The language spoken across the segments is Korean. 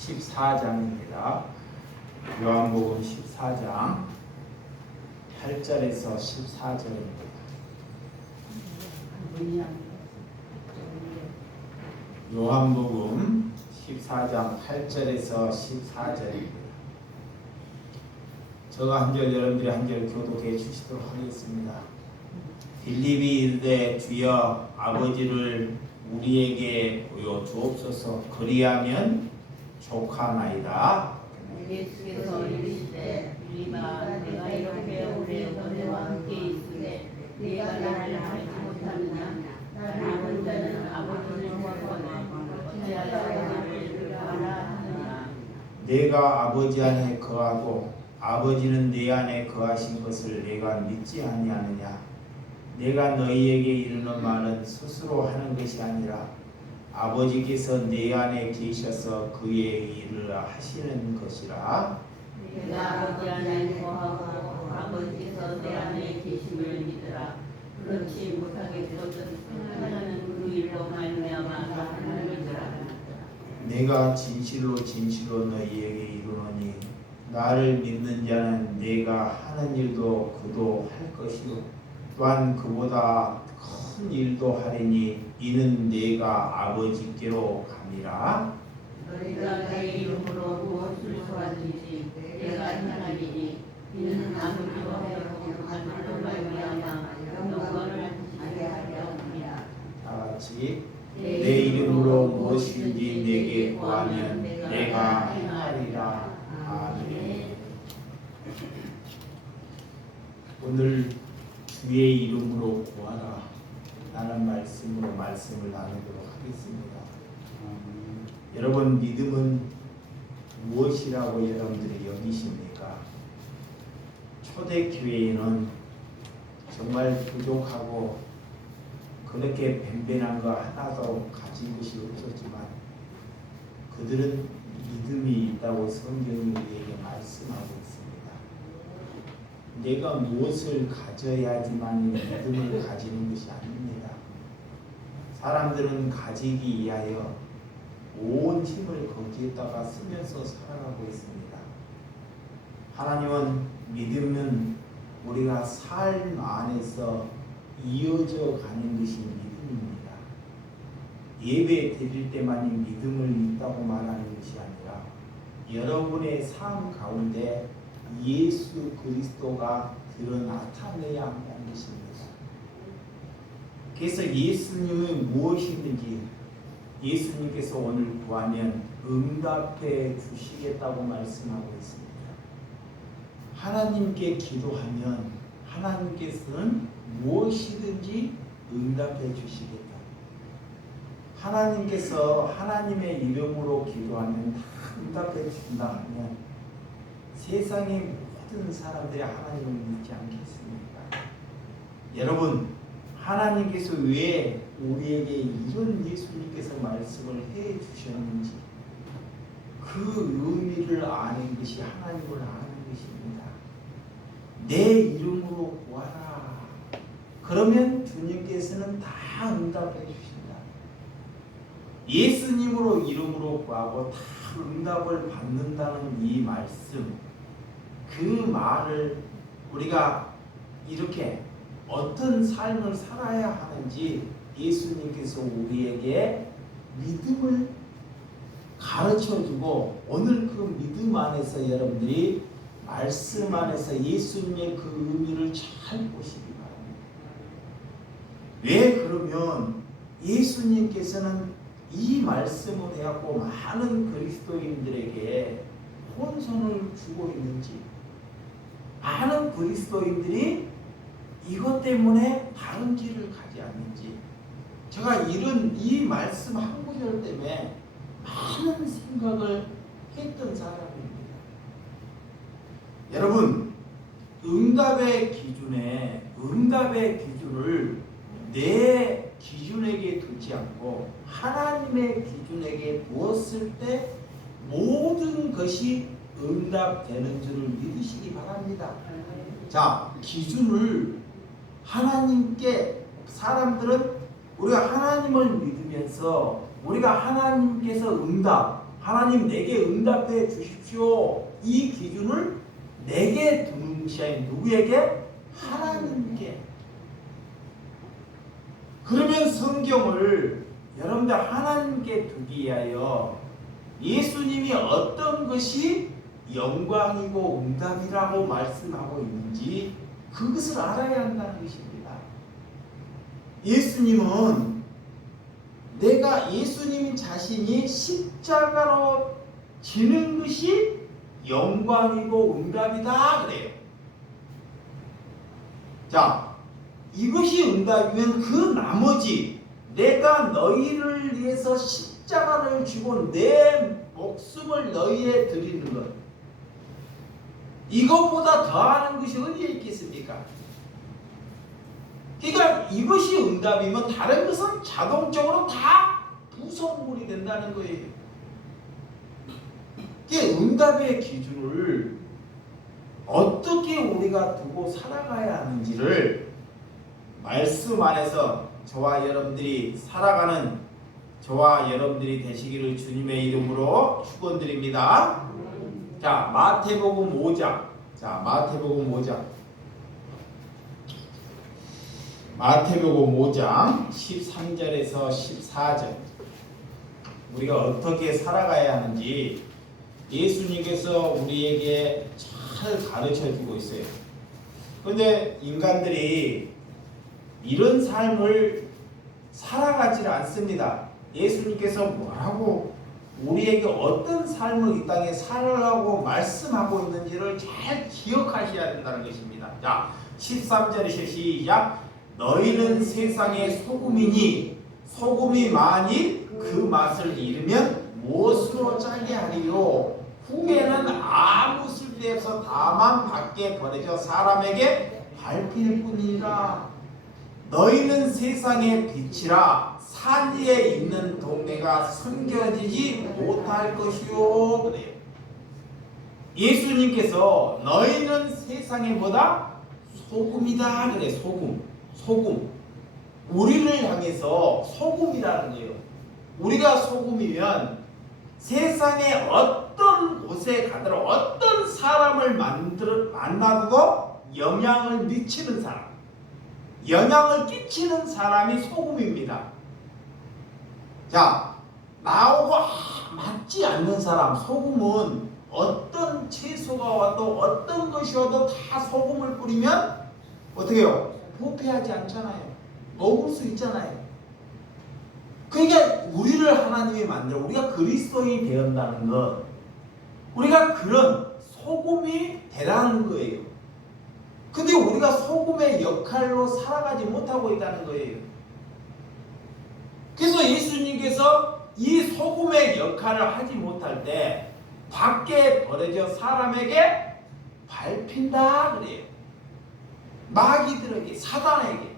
14장입니다. 요한복음 14장 8절에서 14절입니다. 요한복음 14장 8절에서 14절입니다. 저가 한 절 여러분들이 한 절 교독해 주시도록 하겠습니다. 빌립이 이르되 주여 아버지를 우리에게 보여 주옵소서. 그리하면 족하나이다. 예수께서 이르시되 빌립아 내가 이렇게 오래 너희와 함께 있으되 네가 나를 알지 못하느냐. 나를 본 자는 아버지를 보거든 주야라고 나를 알아 하느냐. 내가 아버지 안에 거하고 아버지는 내 안에 거하신 것을 내가 믿지 아니하느냐. 내가 너희에게 이르는 말은 스스로 하는 것이 아니라 아버지께서 내 안에 계셔서 그의 일을 하시는 것이라. 내가 아버지 안에 거하고 아버지께서 내 안에 계심을 믿으라. 그렇지 못하겠거든 하나는 그 일로 말미암아 하나님을 믿으라. 내가 진실로 진실로 너희에게 이르노니 나를 믿는 자는 내가 하는 일도 그도 할 것이요 또한 그보다 큰 일도 하리니 이는 내가 아버지께로 가니라. 너희가 내 이름으로 무엇을 구하든지 내가 행하리니 이는 아버지와 하여금 아들로 말미암아 영광을 받게 하려 함이라. 다같이 내 이름으로 무엇이든지 내게 구하면 내가 행하리라. 아멘. 오늘 주의 이름으로 구하라 라는 말씀으로 말씀을 나누도록 하겠습니다. 여러분, 믿음은 무엇이라고 여러분들이 여기십니까? 초대교회에는 정말 부족하고 그렇게 변변한 거 하나도 가진 것이 없었지만 그들은 믿음이 있다고 성경이 우리에게 말씀하고 있습니다. 내가 무엇을 가져야지만 믿음을 가지는 것이 아닙니다. 사람들은 가지기 위하여 온 힘을 거기에다가 쓰면서 살아가고 있습니다. 하나님은 믿음은 우리가 삶 안에서 이어져 가는 것이 믿음입니다. 예배 드릴 때만이 믿음을 있다고 말하는 것이 아니라 여러분의 삶 가운데 예수 그리스도가 드러나타내야 한다는 것입니다. 그래서 예수님은 무엇이든지 예수님께서 오늘 구하면 응답해 주시겠다고 말씀하고 있습니다. 하나님께 기도하면 하나님께서는 무엇이든지 응답해 주시겠다. 하나님께서 하나님의 이름으로 기도하면 다 응답해 주신다 하면 세상의 모든 사람들이 하나님을 믿지 않겠습니까? 여러분, 하나님께서 왜 우리에게 이런 예수님께서 말씀을 해 주셨는지 그 의미를 아는 것이 하나님을 아는 것입니다. 내 이름으로 구하라. 그러면 주님께서는 다 응답해 주신다. 예수님으로 이름으로 구하고 다 응답을 받는다는 이 말씀, 그 말을 우리가 이렇게 어떤 삶을 살아야 하는지 예수님께서 우리에게 믿음을 가르쳐주고 오늘 그 믿음 안에서 여러분들이 말씀 안에서 예수님의 그 의미를 잘 보시기 바랍니다. 왜 그러면 예수님께서는 이 말씀을 해갖고 많은 그리스도인들에게 혼선을 주고 있는지, 많은 그리스도인들이 이것 때문에 다른 길을 가지 않는지, 제가 이 말씀 한 구절 때문에 많은 생각을 했던 사람입니다. 여러분, 응답의 기준을 내 기준에게 두지 않고 하나님의 기준에게 두었을 때 모든 것이 응답되는 줄을 믿으시기 바랍니다. 자, 기준을 하나님께, 사람들은 우리가 하나님을 믿으면서 우리가 하나님께서 응답, 하나님 내게 응답해 주십시오. 이 기준을 내게 두는 것이 아닌 누구에게? 하나님께. 그러면 성경을 여러분들 하나님께 두기 위하여 예수님이 어떤 것이 영광이고 응답이라고 말씀하고 있는지 그것을 알아야 한다는 것입니다. 예수님은 예수님 자신이 십자가로 지는 것이 영광이고 응답이다 그래요. 자, 이것이 응답이면 그 나머지 내가 너희를 위해서 십자가를 지고 내 목숨을 너희에 드리는 것, 이것보다 더하는 것이 어디에 있겠습니까? 그러니까 이것이 응답이면 다른 것은 자동적으로 다 부속물이 된다는 거예요. 응답의 기준을 어떻게 우리가 두고 살아가야 하는지를 말씀 안에서 저와 여러분들이 살아가는 저와 여러분들이 되시기를 주님의 이름으로 축원드립니다. 자, 마태복음 5장. 자, 마태복음 5장. 마태복음 5장 13절에서 14절. 우리가 어떻게 살아가야 하는지 예수님께서 우리에게 잘 가르쳐 주고 있어요. 그런데 인간들이 이런 삶을 살아가지 않습니다. 예수님께서 뭐라고 우리에게 어떤 삶을 이 땅에 살으라고 말씀하고 있는지를 잘 기억하셔야 된다는 것입니다. 자, 13절이시죠. 시작. 너희는 세상의 소금이니 소금이 만일 그 맛을 잃으면 무엇으로 짜게 하리요? 후에는 아무 쓸데없어 다만 밖에 버려져 사람에게 밟힐 뿐이라. 너희는 세상의 빛이라. 산 위에 있는 동네가 숨겨지지 못할 것이요. 그래요. 예수님께서 너희는 세상에 보다 소금이다 그래. 소금. 우리를 향해서 소금이라는 거예요. 우리가 소금이면 세상에 어떤 곳에 가더라도 어떤 사람을 만나도 영향을 미치는 사람, 영향을 끼치는 사람이 소금입니다. 자, 나하고 맞지 않는 사람, 소금은 어떤 채소가 와도 어떤 것이 와도 다 소금을 뿌리면 어떻게 해요? 부패하지 않잖아요. 먹을 수 있잖아요. 그러니까 우리를 하나님이 만들어 우리가 그리스도인이 되었다는 것, 우리가 그런 소금이 되라는 거예요. 근데 우리가 소금의 역할로 살아가지 못하고 있다는 거예요. 그래서 예수님께서 이 소금의 역할을 하지 못할 때 밖에 버려져 사람에게 밟힌다 그래요. 마귀들에게, 사단에게.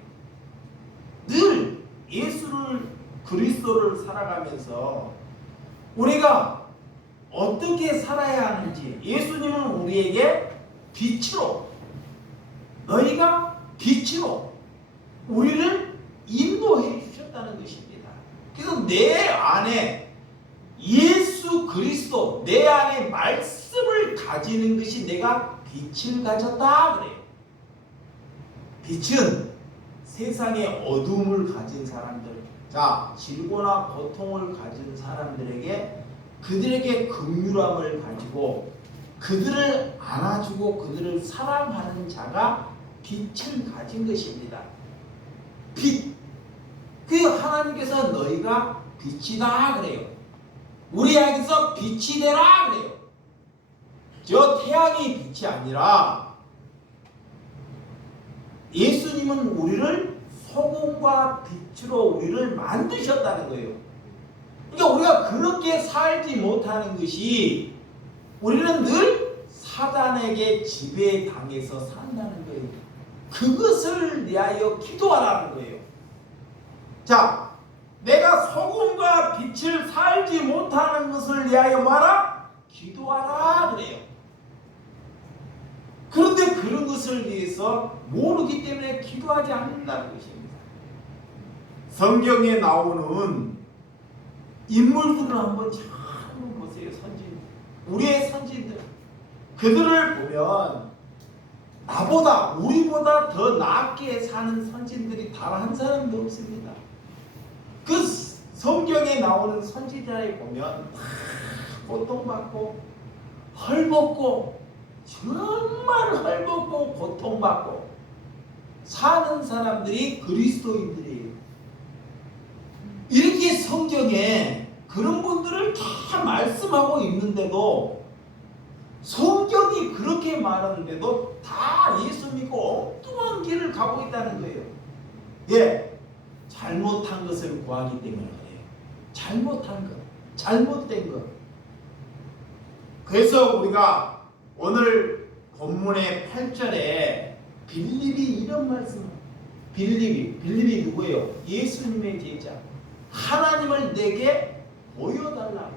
늘 그리스도를 살아가면서 우리가 어떻게 살아야 하는지 예수님은 우리에게 빛으로, 너희가 빛으로 우리를 인도해 주셨다는 것입니다. 그래서 내 안에 예수 그리스도, 내 안에 말씀을 가지는 것이 내가 빛을 가졌다 그래요. 빛은 세상의 어둠을 가진 사람들, 자, 질고나 고통을 가진 사람들에게 그들에게 긍휼함을 가지고 그들을 안아주고 그들을 사랑하는 자가 빛을 가진 것입니다. 빛. 그 하나님께서 너희가 빛이다 그래요. 우리에게서 빛이 되라 그래요. 저 태양이 빛이 아니라 예수님은 우리를 소금과 빛으로 우리를 만드셨다는 거예요. 그러니까 우리가 그렇게 살지 못하는 것이 우리는 늘 사단에게 지배당해서 산다는 거예요. 그것을 위하여 기도하라는 거예요. 자, 내가 소금과 빛을 살지 못하는 것을 위하여 뭐하라? 기도하라 그래요. 그런데 그런 것을 위해서 모르기 때문에 기도하지 않는다는 것입니다. 성경에 나오는 인물들을 한번 잘 보세요. 있어요. 선진. 우리의 선진들. 그들을 보면 나보다 우리보다 더 낫게 사는 선진들이 단 한 사람도 없습니다. 그 성경에 나오는 선지자에 보면 다 고통받고 헐벗고 정말 헐벗고 고통받고 사는 사람들이 그리스도인들이에요. 이렇게 성경에 그런 분들을 다 말씀하고 있는데도 성경이 그렇게 말하는데도 다 예수 믿고 엉뚱한 길을 가고 있다는 거예요. 예, 잘못한 것을 구하기 때문에 그래요. 잘못한 것, 잘못된 것. 그래서 우리가 오늘 본문의 8절에 빌립이 이런 말씀을, 빌립이 누구예요? 예수님의 제자. 하나님을 내게 보여달라.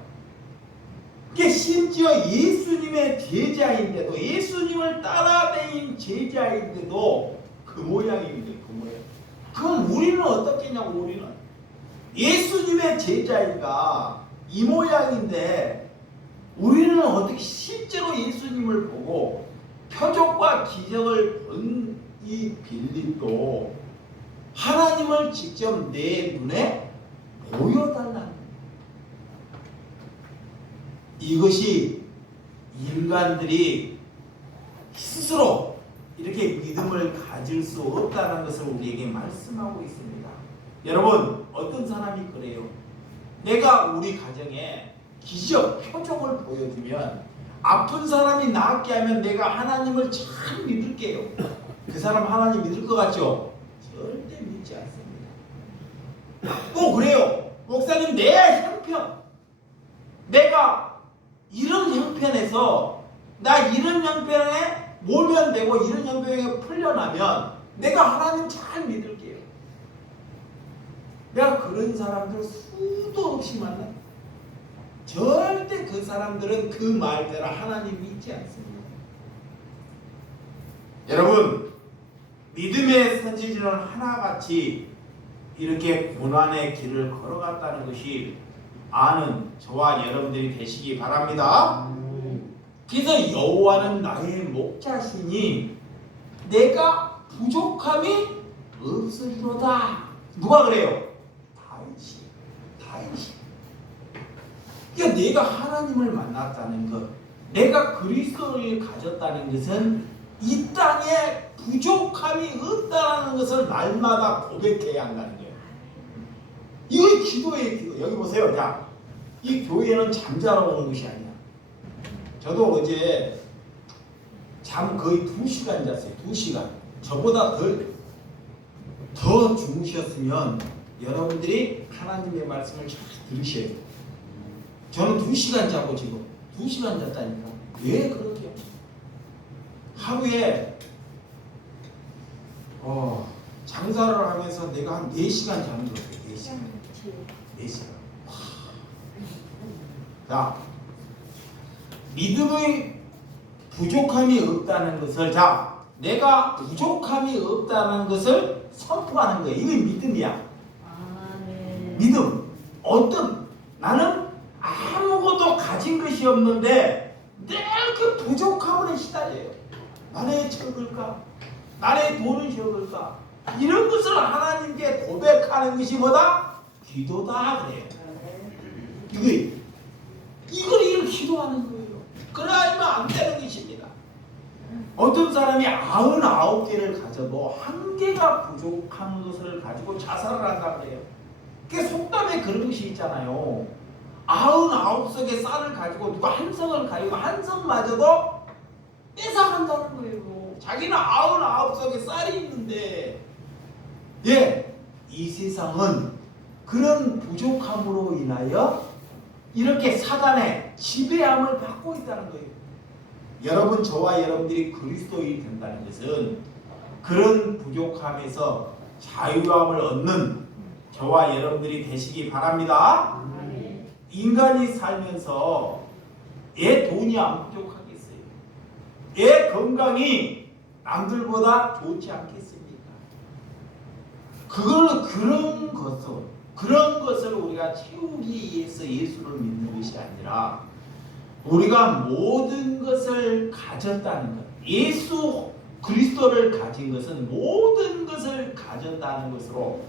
그게 심지어 예수님의 제자인데도, 예수님을 따라다닌 제자인데도 그 모양입니다. 그 모양. 그럼 우리는 어떻겠냐고. 우리는 예수님의 제자니까 이 모양인데 우리는 어떻게 실제로 예수님을 보고 표적과 기적을 본 이 빌립도 하나님을 직접 내 눈에 보여달라는, 이것이 인간들이 스스로 이렇게 믿음을 가질 수 없다는 것을 우리에게 말씀하고 있습니다. 여러분, 어떤 사람이 그래요? 내가 우리 가정에 기적, 표적을 보여주면, 아픈 사람이 낫게 하면 내가 하나님을 잘 믿을게요. 그 사람 하나님 믿을 것 같죠? 절대 믿지 않습니다. 또 그래요. 목사님, 내 형편, 내가 이런 형편에서 나 이런 형편에 몰면 되고 이런 형편에 풀려나면 내가 하나님 잘 믿을게요. 내가 그런 사람들 수도 없이 만나. 절대 그 사람들은 그 말대로 하나님 믿지 않습니다. 여러분, 믿음의 선지자는 하나같이 이렇게 고난의 길을 걸어갔다는 것이 아는 저와 여러분들이 되시기 바랍니다. 그래서 여호와는 나의 목자시니 내가 부족함이 없으리로다. 누가 그래요? 다윗이. 그러니까 내가 하나님을 만났다는 것, 내가 그리스도를 가졌다는 것은 이 땅에 부족함이 없다는 것을 날마다 고백해야 한다는 거예요. 이거 기도예요, 기도. 여기 보세요. 자, 이 교회는 잠자러 오는 것이 아니야. 저도 어제 잠 거의 2시간 잤어요. 2시간. 저보다 더 주무셨으면 여러분들이 하나님의 말씀을 잘 들으셔야 돼요. 저는 2시간 자고 지금 2시간 잤다니까. 왜 그렇게? 하루에 장사를 하면서 내가 한 4시간 자는 것 같아요. 4시간. 4시간. 자, 믿음의 부족함이 없다는 것을, 자, 내가 부족함이 없다는 것을 선포하는 거예요. 이게 믿음이야. 믿음. 나는 아무것도 가진 것이 없는데 늘 그 부족함에 시달려요. 나의 적을까? 나의 돈은 적을까? 이런 것을 하나님께 고백하는 것이 뭐다? 기도다 그래요. 이걸 기도하는 거예요. 그래야만 안 되는 것입니다. 어떤 사람이 99개를 가져도 1개가 부족한 것을 가지고 자살을 한다 그래요. 그 속담에 그런 것이 있잖아요. 99석의 쌀을 가지고 누가 한 석을 가지고 한 석마저도 뺏어간다는 거예요. 자기는 99석의 쌀이 있는데, 예, 이 세상은 그런 부족함으로 인하여 이렇게 사단의 지배함을 받고 있다는 거예요. 여러분, 저와 여러분들이 그리스도인이 된다는 것은 그런 부족함에서 자유함을 얻는 저와 여러분들이 되시기 바랍니다. 인간이 살면서 애 돈이 안 부족하겠어요? 애 건강이 남들보다 좋지 않겠습니까? 그런 것을 우리가 채우기 위해서 예수를 믿는 것이 아니라 우리가 모든 것을 가졌다는 것. 예수 그리스도를 가진 것은 모든 것을 가졌다는 것으로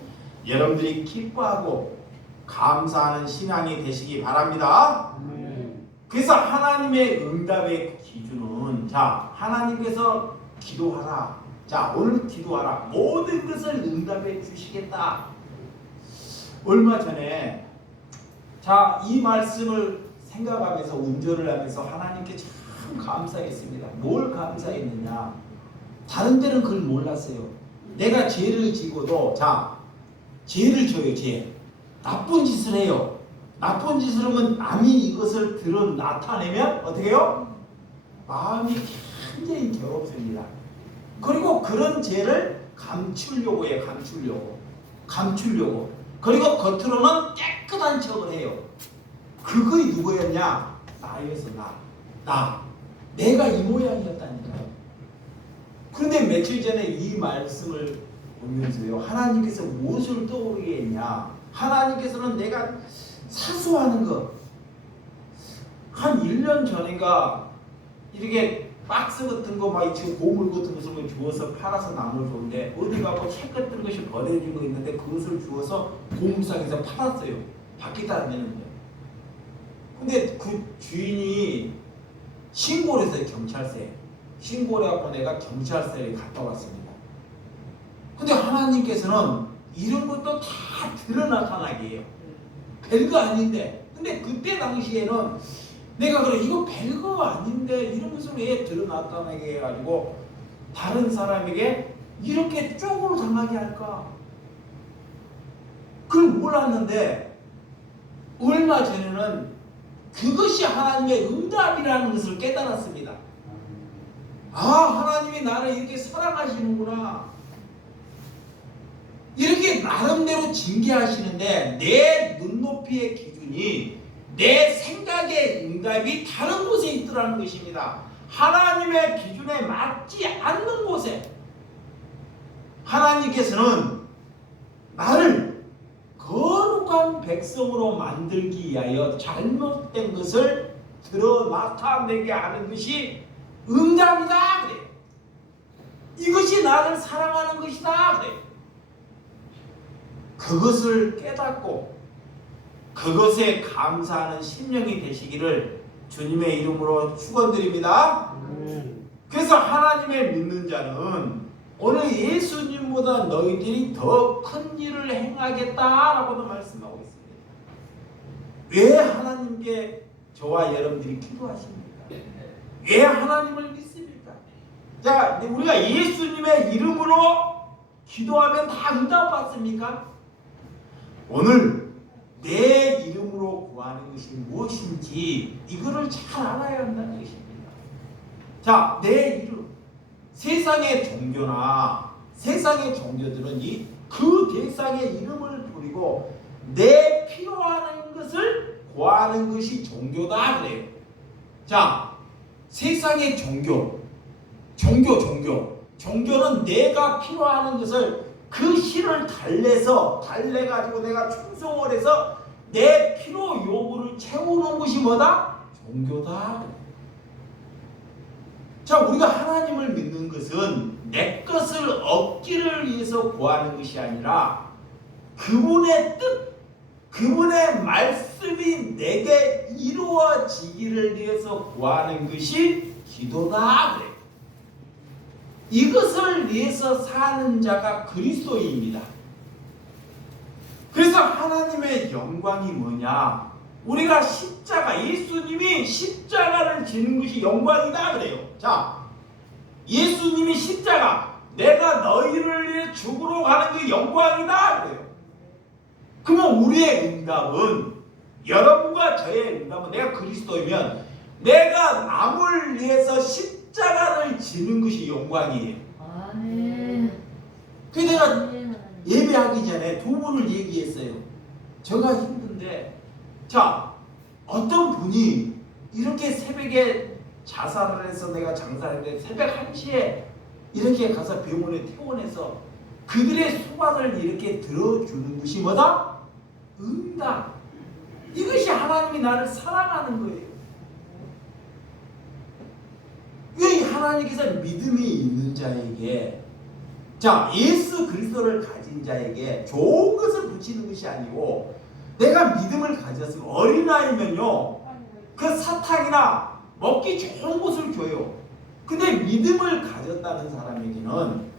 여러분들이 기뻐하고 감사하는 신앙이 되시기 바랍니다. 그래서 하나님의 응답의 기준은 자, 하나님께서 기도하라. 자, 오늘 기도하라. 모든 것을 응답해 주시겠다. 얼마 전에 자, 이 말씀을 생각하면서 운전을 하면서 하나님께 참 감사했습니다. 뭘 감사했느냐? 다른 데는 그걸 몰랐어요. 내가 죄를 지고도 자, 죄를 져요. 죄. 나쁜 짓을 해요. 나쁜 짓을 하면 남이 이것을 나타내면 어떻게 해요? 마음이 굉장히 괴롭습니다. 그리고 그런 죄를 감추려고 해요. 감추려고. 그리고 겉으로는 깨끗한 척을 해요. 그것이 누구였냐? 나였어. 내가 이 모양이었다니까요. 그런데 며칠 전에 이 말씀을 보면서요, 하나님께서 무엇을 떠오르게 했냐? 하나님께서는 내가 사소하는 것, 한 1년 전인가 이렇게 박스 같은 거 막 지금 보물 같은 것을 주워서 팔아서 남을 줬는데 어디 가고 책 같은 것이 버려진 거 있는데 그것을 주워서 보물상에서 팔았어요. 받기도 안 되는데. 근데 그 주인이 신고를 했어요. 경찰서에. 신고를 하고 내가 경찰서에 갔다 왔습니다. 근데 하나님께서는 이런 것도 다 드러나타나게 해요. 별거 아닌데. 근데 그때 당시에는 내가 그래 이거 별거 아닌데 이러면서 왜 드러나타나게 해가지고 다른 사람에게 이렇게 쪽으로 당하게 할까? 그걸 몰랐는데 얼마 전에는 그것이 하나님의 응답이라는 것을 깨달았습니다. 아, 하나님이 나를 이렇게 사랑하시는구나. 이렇게 나름대로 징계하시는데 내 눈높이의 기준이 내 생각의 응답이 다른 곳에 있더라는 것입니다. 하나님의 기준에 맞지 않는 곳에 하나님께서는 나를 거룩한 백성으로 만들기 위하여 잘못된 것을 나타내게 하는 것이 응답이다 그래. 이것이 나를 사랑하는 것이다 그래. 그것을 깨닫고 그것에 감사하는 심령이 되시기를 주님의 이름으로 축원드립니다. 그래서 하나님을 믿는 자는 오늘 예수님보다 너희들이 더 큰 일을 행하겠다라고도 말씀하고 있습니다. 왜 하나님께 저와 여러분들이 기도하십니까? 왜 하나님을 믿습니까? 자, 우리가 예수님의 이름으로 기도하면 다 응답받습니까? 오늘 내 이름으로 구하는 것이 무엇인지 이거를 잘 알아야 한다는 것입니다. 자, 내 이름. 세상의 종교나 세상의 종교들은 그 대상의 이름을 부리고 내 필요한 것을 구하는 것이 종교다 그래요. 자, 세상의 종교는 내가 필요한 것을 그 실을 달래가지고 내가 충성을 해서 내 필요 요구를 채우는 것이 뭐다? 종교다. 자, 우리가 하나님을 믿는 것은 내 것을 얻기를 위해서 구하는 것이 아니라 그분의 뜻, 그분의 말씀이 내게 이루어지기를 위해서 구하는 것이 기도다 그래. 이것을 위해서 사는 자가 그리스도인입니다. 그래서 하나님의 영광이 뭐냐? 우리가 예수님이 십자가를 지는 것이 영광이다 그래요. 자, 예수님이 십자가, 내가 너희를 위해 죽으러 가는 게 영광이다 그래요. 그러면 우리의 응답은, 여러분과 저의 응답은, 내가 그리스도이면 내가 남을 위해서 십자가를 지는 것이 영광이에요. 그래서 내가 예배하기 전에 두 분을 얘기했어요. 제가 힘든데, 자, 어떤 분이 이렇게 새벽에 자살을 해서 내가 장사했는데 새벽 1시에 이렇게 가서 병원에 퇴원해서 그들의 수박을 이렇게 들어주는 것이 뭐다? 응답. 이것이 하나님이 나를 사랑하는 거예요. 하나님께서 믿음이 있는 자에게, 자, 예수 그리스도를 가진 자에게 좋은 것을 붙이는 것이 아니고, 내가 믿음을 가졌으면, 어린아이면요 그 사탕이나 먹기 좋은 것을 줘요. 근데 믿음을 가졌다는 사람에게는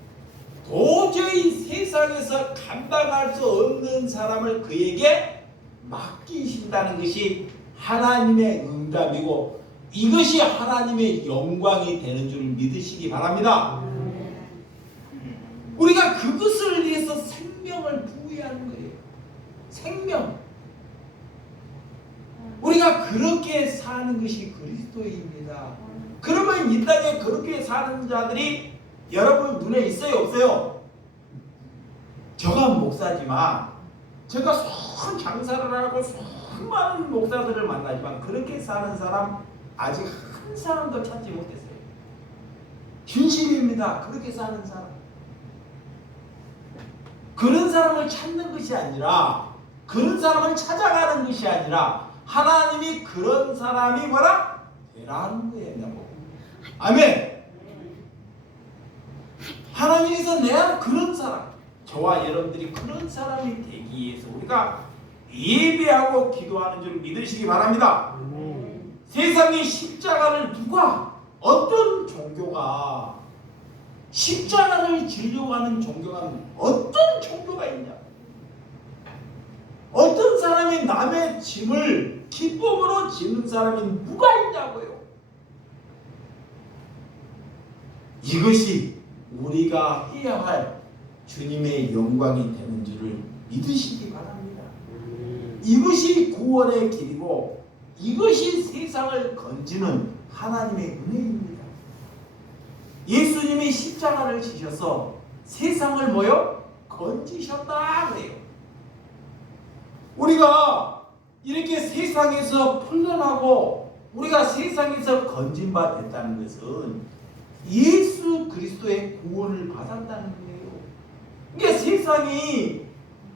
도저히 세상에서 감당할 수 없는 사람을 그에게 맡기신다는 것이 하나님의 응답이고, 이것이 하나님의 영광이 되는 줄 믿으시기 바랍니다. 우리가 그것을 위해서 생명을 부여하는 거예요. 생명. 우리가 그렇게 사는 것이 그리스도입니다. 그러면 이 땅에 그렇게 사는 자들이 여러분 눈에 있어요, 없어요? 저가 목사지만, 제가 수많은 장사를 하고 수많은 목사들을 만나지만 그렇게 사는 사람 아직 한 사람도 찾지 못했어요. 진심입니다. 그렇게 사는 사람. 그런 사람을 찾는 것이 아니라, 그런 사람을 찾아가는 것이 아니라, 하나님이 그런 사람이 뭐라? 되라는 거예요. 아멘. 하나님께서 내가 그런 사람, 저와 여러분들이 그런 사람이 되기 위해서 우리가 예배하고 기도하는 줄 믿으시기 바랍니다. 세상의 십자가를 누가, 어떤 종교가 십자가를 지려고 하는 종교가, 어떤 종교가 있냐? 어떤 사람이 남의 짐을 기쁨으로 지는 사람이 누가 있냐고요? 이것이 우리가 해야 할 주님의 영광이 되는 줄을 믿으시기 바랍니다. 이것이 구원의 길이고, 이것이 세상을 건지는 하나님의 은혜입니다. 예수님이 십자가를 지셔서 세상을 뭐요? 건지셨다 그래요. 우리가 이렇게 세상에서 풀려나고 우리가 세상에서 건진 바 됐다는 것은 예수 그리스도의 구원을 받았다는 거예요. 그러니까 세상이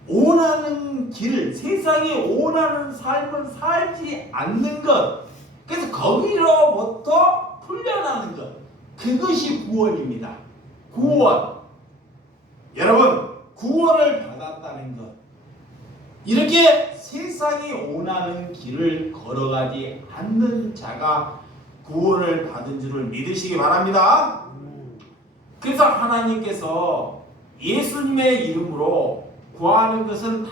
원하는 길, 세상이 원하는 삶을 살지 않는 것, 그래서 거기로부터 풀려나는 것, 그것이 구원입니다. 구원. 여러분, 구원을 받았다는 것, 이렇게 세상이 원하는 길을 걸어가지 않는 자가 구원을 받은 줄을 믿으시기 바랍니다. 그래서 하나님께서 예수님의 이름으로 구하는 것은 다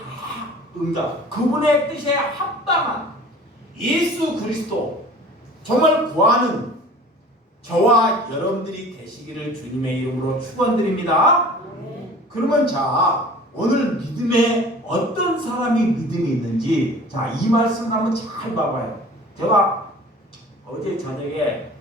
응답, 그분의 뜻에 합당한 예수 그리스도, 정말 구하는 저와 여러분들이 되시기를 주님의 이름으로 축원드립니다. 그러면 자, 오늘 믿음에 어떤 사람이 믿음이 있는지, 자, 이 말씀을 한번 잘 봐봐요. 제가 어제 저녁에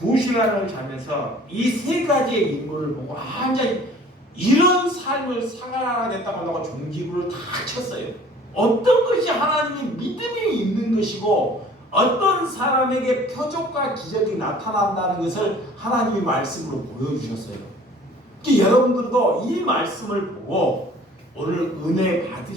2시간을 자면서 이 세 가지의 인물을 보고 완전히 이런 삶을 살아가겠다고 하고 종지부를 다 쳤어요. 어떤 것이 하나님의 믿음이 있는 것이고, 어떤 사람에게 표적과 기적이 나타난다는 것을 하나님의 말씀으로 보여주셨어요. 여러분들도 이 말씀을 보고 오늘 은혜 받으시